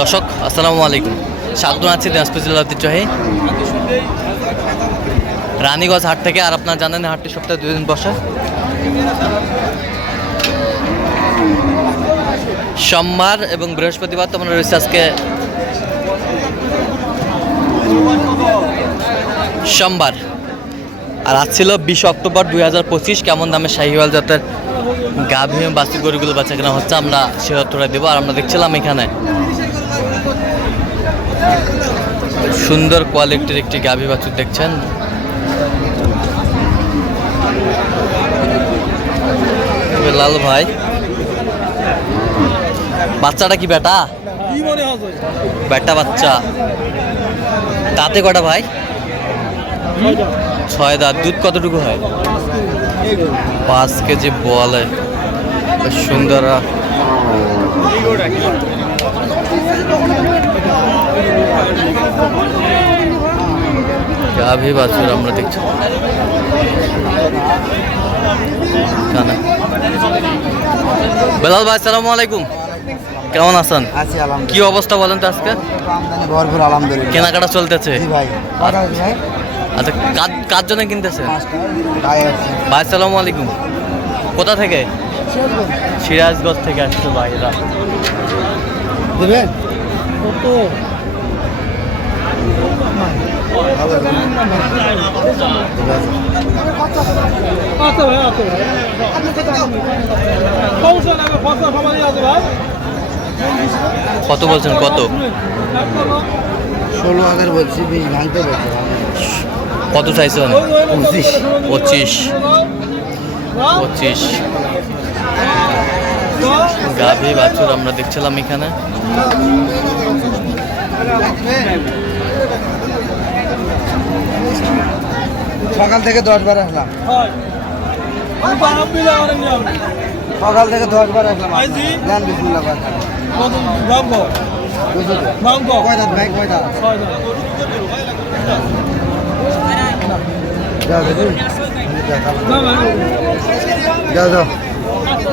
দর্শক, আসসালামু আলাইকুম। স্বাগত আছি দিনাজপুর জেলার ঐতিহ্যবাহী রানীগঞ্জ হাট থেকে। আর আপনারা জানেন হাটটি সপ্তাহে দুই দিন বসে। সোমবার এবং বৃহস্পতিবার তো আমরা রয়েছে আজকে সোমবার। আর আজ ছিল বিশ অক্টোবর দুই হাজার পঁচিশ। কেমন দামে শাহিওয়াল জাতের গাভী এবং গরুগুলো বাচ্চা কেনা হচ্ছে, আমরা সে তথ্যটা দেবো আর আমরা দেখছিলাম এখানে। সুন্দর কোয়ালিটির একটি গাভী বাছুর দেখছেন। লাল ভাই। বাচ্চাটা কি বেটা? বেটা বাচ্চা। তাতে কটা ভাই? ছয় দাঁত দুধ কতটুকু হয়? পাঁচ কেজি বলে। সুন্দর গাভী বাছুর আমরা দেখছি। বেলাল ভাই সালামু আলাইকুম। কেমন আছেন? কি অবস্থা বলেন তো আজকে? ভরপুর আলহামদুলিল্লাহ। কেনাকাটা চলতেছে। আচ্ছা কার জন্য কিনতেছে ভাই সালামু আলাইকুম। কোথা থেকে? সিরাজগঞ্জ থেকে আসছে ভাইরা। দেবেন? কত? কত বলছেন কত? ষোলো হাজার বলছি বিশ ভাঙতে বলছি কত চাইছেন? পঁচিশ। পঁচিশ। পঁচিশ। গাভী বাছুর আমরা দেখছিলাম এখানে। সকাল থেকে দশ বার আসলাম। সকাল থেকে দশ বার আসলাম যাও যাও।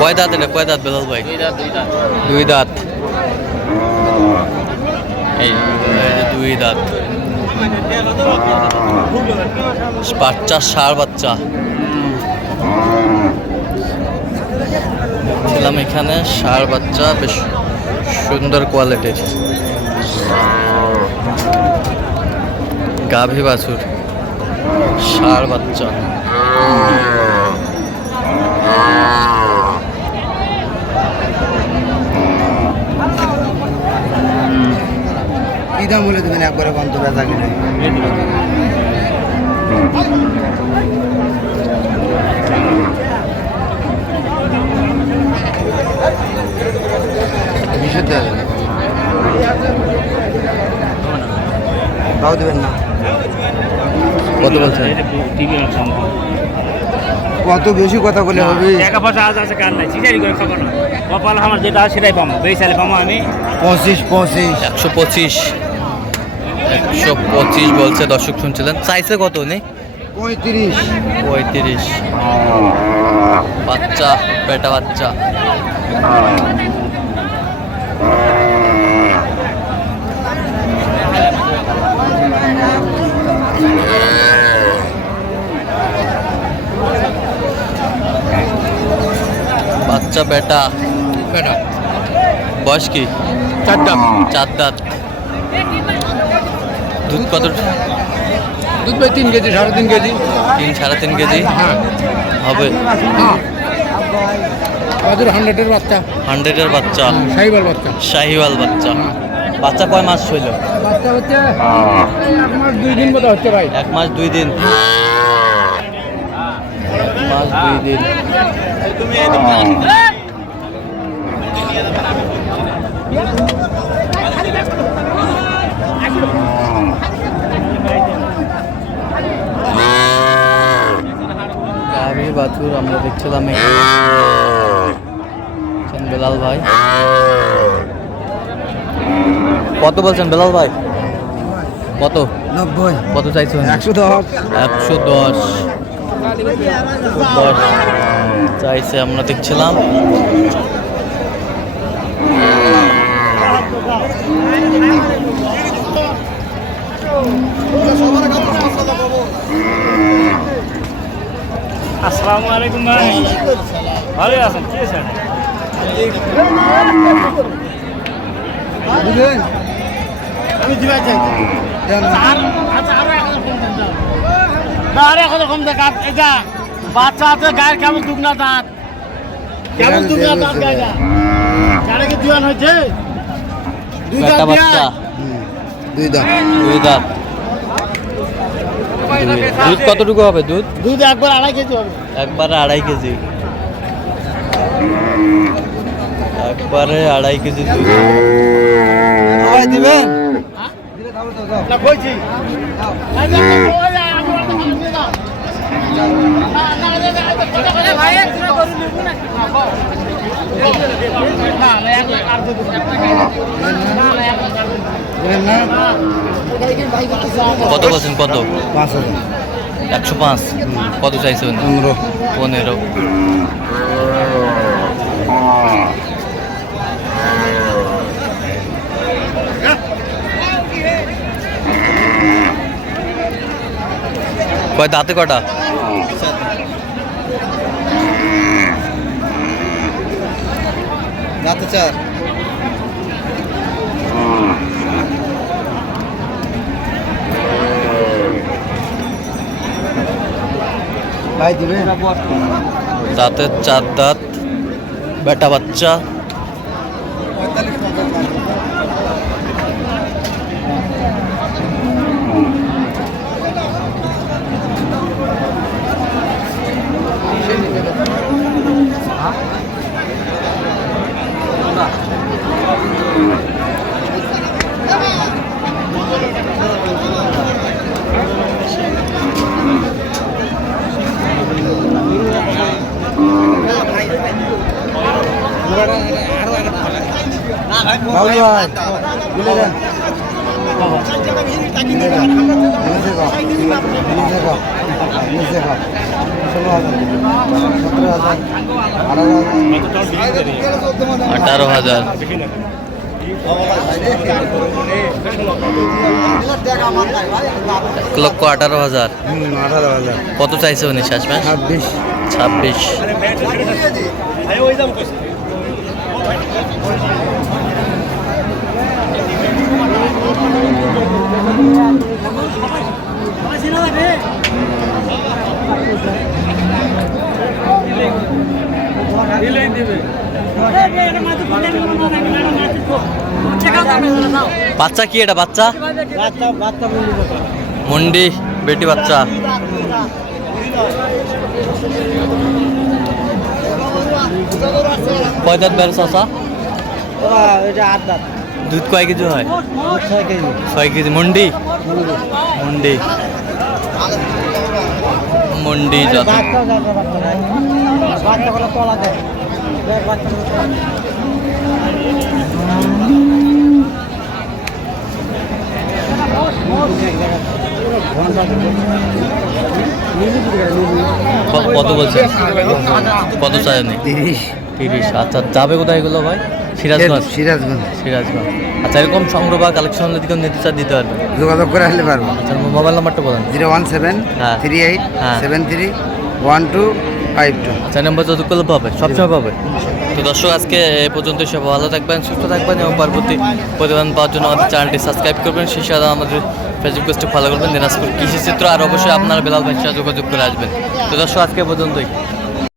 কয় দাঁত এটা? কয় দাঁত বেলাল ভাই? দুই দাঁত এই এই দুই দাঁত। বাচ্চা সার বাচ্চা। ছিলাম এখানে ষাঁড় বাচ্চা বেশ সুন্দর কোয়ালিটির। গাভী বাছুর সার বাচ্চা। দাম বলে দেবেন একবারে কম তো বেচা কিনে বিশুদ্ধ দেবেন না? কত বলছেন? কত বেশি কথা বলে হবে? টাকা পয়সা আজ আছে কার নাই? চিটারি করে খাব না। কপাল আমার যেটা আছে সেটাই পাবো। বেসালে পাবো আমি। পঁচিশ পঁচিশ। একশো পঁচিশ। একশো পঁচিশ বলছে দর্শক শুনছিলেন। চাইছে কত নেই পঁয়ত্রিশ। পঁয়ত্রিশ। বাচ্চা বেটা বাচ্চা। বাচ্চা বেটা। বেটা। বয়স কি? চার দাম চার দাঁত। দুধ কত? দুধ ভাই তিন কেজি সাড়ে তিন কেজি। তিন সাড়ে তিন কেজি? হবে। আমাদের হান্ড্রেডের বাচ্চা। হান্ড্রেডের বাচ্চা। সাইবার বাচ্চা। শাহিওয়াল বাচ্চা। বাচ্চা কয় মাস হইল? বাচ্চা হচ্ছে এক মাস দুই দিন মতো হচ্ছে ভাই। এক মাস দুই দিন। মাস দুই দিন। বাছুর আমরা দেখছিলাম বেলাল ভাই। কত বলছেন বেলাল ভাই? কত? নব্বই। কত চাইছেন? একশো দশ। একশো দশ দশ। চাইছে আমরা দেখছিলাম। আসসালামু আলাইকুম ভাই। ভালো আছেন? কি আছেন? আমি দিবা চাই দেন। আরে এখন কম দেখা এটা বাচ্চা আছে গায়ের কেমন দুগনা দাঁত। কেমন দুগনা দাঁত গায়ের গাড়ি কি জোয়ান হয়েছে? দুই দাঁত বাচ্চা। দুই দাম দুই দাঁত। দুধ কতটুকু হবে দুধ? দুধ একবার আড়াই কেজি হবে। একবারে আড়াই কেজি। একবারে আড়াই কেজি দুধ। দিবেন? না কইছি। না কত বলছেন? কত? পাঁচ হাজার। একশো পাঁচ। কত চাইছেন? পনেরো। পনেরো। কয় দাঁতে কটা রাতে চার ভাই দিবেন দাঁতের চার দাঁত বেটা বাচ্চা বাবু ভাই দিলে দেন দিলে দেন নিচে কর নিচে কর নিচে কর ষোলো হাজার সতেরো হাজার আঠারো হাজার। এক লক্ষ আঠারো হাজার। আঠারো হাজার কত চাইছে উনি শেষ ম্যাচ ছাব্বিশ। ছাব্বিশ। বাচ্চা কি এটা বাচ্চা? মুন্ডি বেটি বাচ্চা। কয় দাঁত বের চাষা এটা আট দাঁত। দুধ কয় কেজি হয়? ছয় কেজি। ছয় কেজি। মুন্ডি? মুন্ডি। মুন্ডি। যত। কত বলছে কত চাই নেই তিরিশ। তিরিশ। আচ্ছা যাবে কোথায় এগুলো ভাই? সিরাজগঞ্জ? সিরাজগঞ্জ। সিরাজগঞ্জ। আচ্ছা এরকম সংগ্রহ বা কালেকশন যদি কেউ নিতে চান দিতে যোগাযোগ করে আসলে পারব। আচ্ছা মোবাইল নাম্বারটা বলেন। জিরো ওয়ান সেভেন হ্যাঁ। থ্রি এইট হ্যাঁ। Seven three one two five two. আচ্ছা নাম্বার যত করলে পাবে সবসময় পাবে। তো দর্শক আজকে এ পর্যন্ত সব ভালো থাকবেন সুস্থ থাকবেন এবং পরবর্তী প্রতিবেদন পাওয়ার জন্য আমাদের চ্যানেলটি সাবস্ক্রাইব করবেন। সেই সাথে আমাদের ফেসবুক পেজটি ফলো করবেন দিনাজপুর কৃষি চিত্র আর অবশ্যই আপনারা বেলাল সাথে যোগাযোগ করে আসবেন। তো দর্শক আজকে পর্যন্তই।